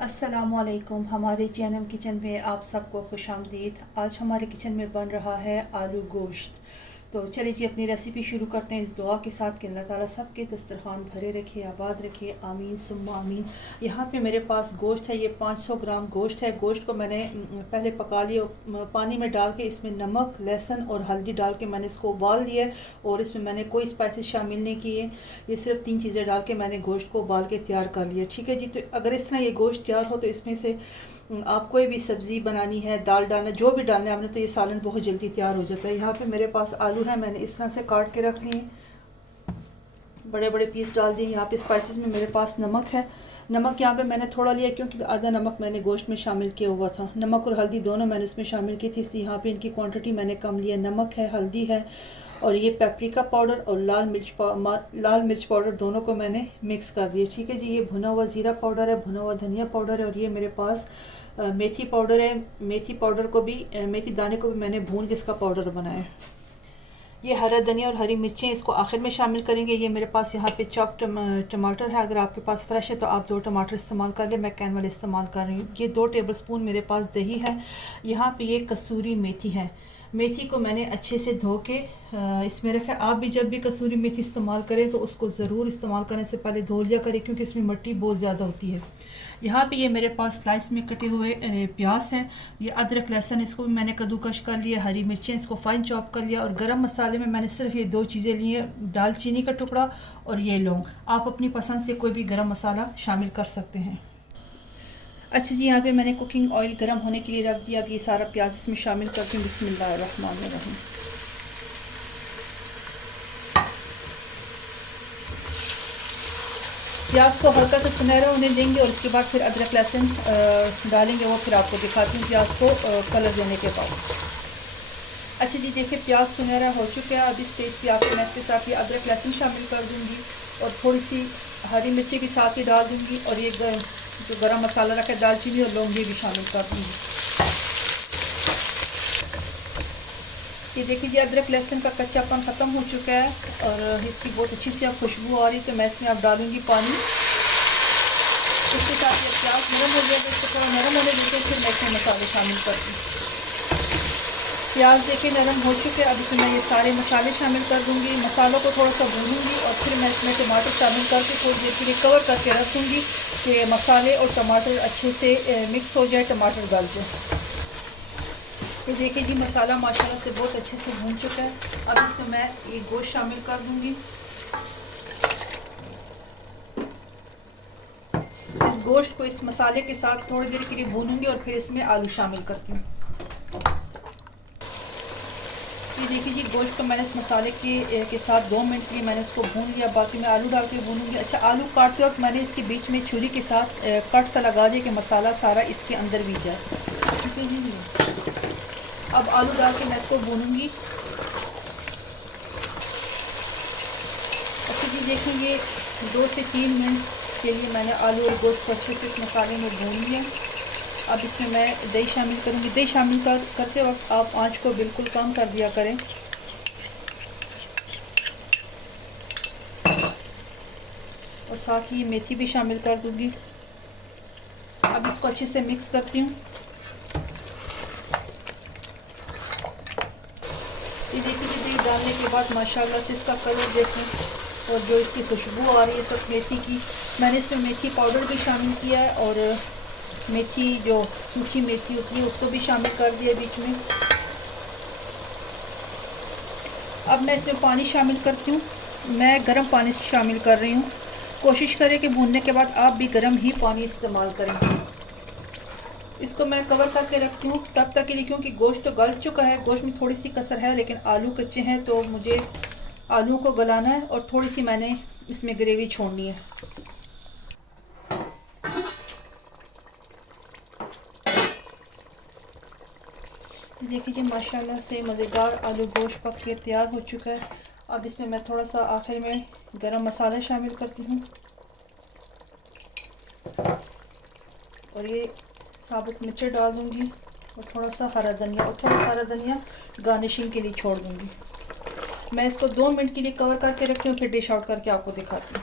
अस्सलामुअलैकुम। हमारे JNM kitchen में आप सबको खुश आमदीद। आज हमारे किचन में बन रहा है आलू गोश्त। तो चलिए जी अपनी रेसिपी शुरू करते हैं इस दुआ के साथ कि अल्लाह ताला सबके दस्तरखान भरे रखे, आबाद रखे, आमीन सुम्मा आमीन। यहाँ पे मेरे पास गोश्त है, ये 500 ग्राम गोश्त है। गोश्त को मैंने पहले पका लिया पानी में डाल के, इसमें नमक, लहसुन और हल्दी डाल के मैंने इसको उबाल दिया है और इसमें मैंने कोई स्पाइसेस शामिल नहीं किए। ये सिर्फ 3 चीज़ें डाल के मैंने गोश्त को उबाल के तैयार कर लिया। ठीक है जी। तो अगर इस तरह ये गोश्त तैयार हो तो इसमें से आप कोई भी सब्ज़ी बनानी है, दाल डालना, जो भी डालना है आपने, तो ये सालन बहुत जल्दी तैयार हो जाता है। यहाँ पे मेरे पास आलू है, मैंने इस तरह से काट के रख लिए, बड़े बड़े पीस डाल दिए। यहाँ पे स्पाइसेस में मेरे पास नमक है। नमक यहाँ पे मैंने थोड़ा लिया क्योंकि आधा नमक मैंने गोश्त में शामिल किया हुआ था। नमक और हल्दी दोनों मैंने उसमें शामिल की थी, इसलिए यहाँ पे इनकी क्वांटिटी मैंने कम लिया। नमक है, हल्दी है और ये पेपरिका पाउडर और लाल मिर्च पाउडर दोनों को मैंने मिक्स कर दिया। ठीक है जी। ये भुना हुआ ज़ीरा पाउडर है, भुना हुआ धनिया पाउडर है और ये मेरे पास मेथी पाउडर है। मेथी पाउडर को भी, मेथी दाने को भी मैंने भून के इसका पाउडर बनाया है। ये हरा धनिया और हरी मिर्चें इसको आखिर में शामिल करेंगे। ये मेरे पास यहाँ पे चॉप टमाटर है, अगर आपके पास फ्रेश है तो आप 2 टमाटर इस्तेमाल कर लें, मैं कैन वाले इस्तेमाल कर रही हूँ। ये 2 टेबलस्पून मेरे पास दही है। यहाँ पे ये कसूरी मेथी है। मेथी को मैंने अच्छे से धो के इसमें रखा। आप भी जब भी कसूरी मेथी इस्तेमाल करें तो उसको ज़रूर इस्तेमाल करने से पहले धो लिया करें, क्योंकि इसमें मिट्टी बहुत ज़्यादा होती है। यहाँ पे ये मेरे पास स्लाइस में कटे हुए प्याज हैं। ये अदरक लहसुन, इसको भी मैंने कद्दूकश कर लिया। हरी मिर्चें, इसको फाइन चॉप कर लिया। और गरम मसाले में मैंने सिर्फ ये 2 चीज़ें ली हैं, दालचीनी का टुकड़ा और ये लौंग। आप अपनी पसंद से कोई भी गरम मसाला शामिल कर सकते हैं। अच्छा जी, यहाँ पे मैंने कुकिंग ऑयल गर्म होने के लिए रख दिया। अब ये सारा प्याज इसमें शामिल करती हूँ। बिस्मिल्लाहिर्रहमानिर्रहीम। प्याज को हल्का सा सुनहरा होने देंगे और इसके बाद फिर अदरक लहसुन डालेंगे, वो फिर आपको दिखाती हूँ प्याज को कलर देने के बाद। अच्छा जी, देखिए प्याज सुनहरा हो चुका है। अब इस स्टेज पे आपको मैं इसके साथ ये अदरक लहसुन शामिल कर दूँगी और थोड़ी सी हरी मिर्ची भी साथ ही डाल दूँगी और ये जो गरम मसाला रखा है, दालचीनी और लौंग, ये भी शामिल कर दूँगी। ये देखिए जी अदरक लहसुन का कच्चापन ख़त्म हो चुका है और इसकी बहुत अच्छी सी अब खुशबू आ रही है। तो मैं इसमें अब डालूँगी पानी। इसके साथ ये प्याज नरम हो गया तो इसको थोड़ा नरम होने देते, फिर मैं इसमें मसाले शामिल करती हूँ। प्याज देखिए नरम हो चुके हैं। अब इसमें मैं ये सारे मसाले शामिल कर दूंगी। मसालों को थोड़ा सा भूनूंगी और फिर मैं इसमें टमाटर शामिल करके थोड़ी देर के लिए कवर करके रख दूँगी कि मसाले और टमाटर अच्छे से मिक्स हो जाए, टमाटर गल जाए। ये देखिए जी मसाला माशाल्लाह से बहुत अच्छे से भून चुका है। अब इसमें मैं ये गोश्त शामिल कर दूँगी। इस गोश्त को इस मसाले के साथ थोड़ी देर के लिए भूनूंगी और फिर इसमें आलू शामिल करती हूँ। ये देखिए जी गोश्त को मैंने इस मसाले के साथ 2 मिनट के लिए मैंने इसको भून लिया। बाकी मैं आलू डाल के भूनूंगी। अच्छा, आलू काटते वक्त मैंने इसके बीच में छुरी के साथ कट सा लगा दिया कि मसाला सारा इसके अंदर भी जाए। ठीक है जी। अब आलू डाल के मैं इसको भूनूंगी। अच्छा जी, देखिए ये 2 से 3 मिनट के लिए मैंने आलू और गोश्त को अच्छे से इस मसाले में भून लिया। अब इसमें मैं दही शामिल करूँगी। दही शामिल करते वक्त आप आंच को बिल्कुल कम कर दिया करें और साथ ही मेथी भी शामिल कर दूँगी। अब इसको अच्छे से मिक्स करती हूँ। ये देखिए दही डालने के बाद माशाल्लाह से इसका कलर देखें और जो इसकी खुशबू आ रही है सब मेथी की। मैंने इसमें मेथी पाउडर भी शामिल किया है और मेथी जो सूखी मेथी होती है उसको भी शामिल कर दिया बीच में। अब मैं इसमें पानी शामिल करती हूँ। मैं गर्म पानी शामिल कर रही हूँ। कोशिश करें कि भूनने के बाद आप भी गर्म ही पानी इस्तेमाल करें। इसको मैं कवर करके रखती हूँ तब तक के लिए, क्योंकि गोश्त तो गल चुका है। गोश्त में थोड़ी सी कसर है लेकिन आलू कच्चे हैं, तो मुझे आलू को गलाना है और थोड़ी सी मैंने इसमें ग्रेवी छोड़नी है। देखिए जी माशाल्लाह से मज़ेदार आलू गोश्त पक के तैयार हो चुका है। अब इसमें मैं थोड़ा सा आखिर में गरम मसाला शामिल करती हूँ और ये साबुत मिर्च डाल दूँगी और थोड़ा सा हरा धनिया, और थोड़ा सा हरा धनिया गार्निशिंग के लिए छोड़ दूँगी। मैं इसको 2 मिनट के लिए कवर करके रखती हूँ, फिर डिश आउट करके आपको दिखाती हूँ।